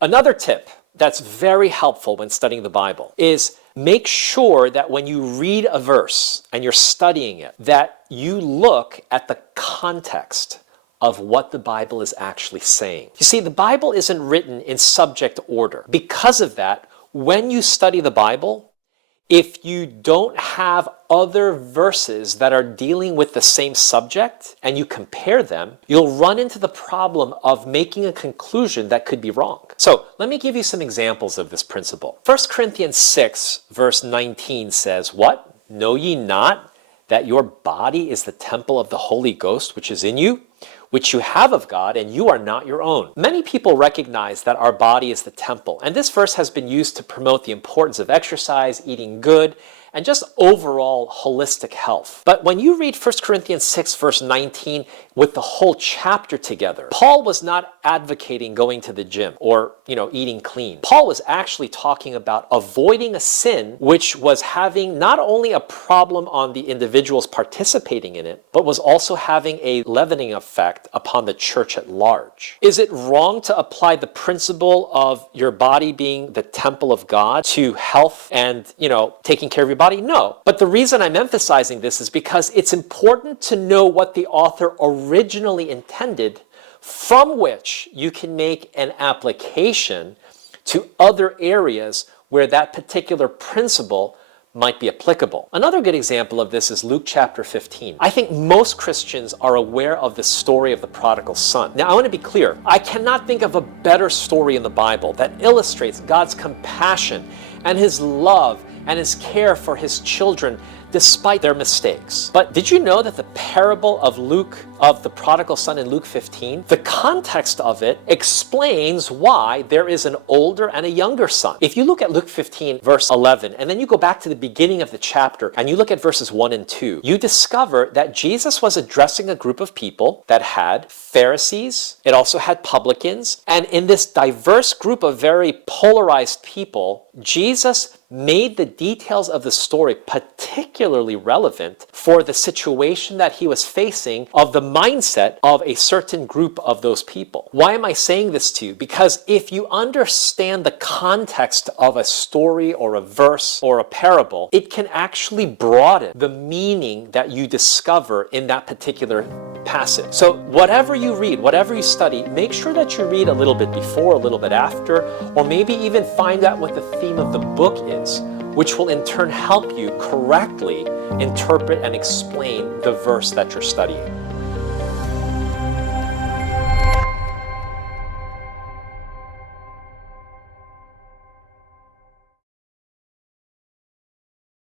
Another tip that's very helpful when studying the Bible is make sure that when you read a verse and you're studying it, that you look at the context of what the Bible is actually saying. You see, the Bible isn't written in subject order. Because of that, when you study the Bible, if you don't have other verses that are dealing with the same subject and you compare them, you'll run into the problem of making a conclusion that could be wrong. So let me give you some examples of this principle. 1 Corinthians 6 verse 19 says, "What? Know ye not that your body is the temple of the Holy Ghost which is in you, which you have of God, and you are not your own." Many people recognize that our body is the temple, and this verse has been used to promote the importance of exercise, eating good, and just overall holistic health. But when you read 1 Corinthians 6 verse 19 with the whole chapter together, Paul was not advocating going to the gym or, eating clean. Paul was actually talking about avoiding a sin which was having not only a problem on the individuals participating in it, but was also having a leavening effect upon the church at large. Is it wrong to apply the principle of your body being the temple of God to health and, taking care of your body? No. But the reason I'm emphasizing this is because it's important to know what the author originally intended, from which you can make an application to other areas where that particular principle might be applicable. Another good example of this is Luke chapter 15. I think most Christians are aware of the story of the prodigal son. Now, I want to be clear. I cannot think of a better story in the Bible that illustrates God's compassion and his love and his care for his children despite their mistakes. But did you know that the parable of the prodigal son in Luke 15, the context of it explains why there is an older and a younger son. If you look at Luke 15 verse 11, and then you go back to the beginning of the chapter and you look at verses 1 and 2, you discover that Jesus was addressing a group of people that had Pharisees, it also had publicans, and in this diverse group of very polarized people, Jesus made the details of the story particularly relevant for the situation that he was facing of the mindset of a certain group of those people. Why am I saying this to you? Because if you understand the context of a story or a verse or a parable, it can actually broaden the meaning that you discover in that particular passage. So whatever you read, whatever you study, make sure that you read a little bit before, a little bit after, or maybe even find out what the theme of the book is, which will in turn help you correctly interpret and explain the verse that you're studying.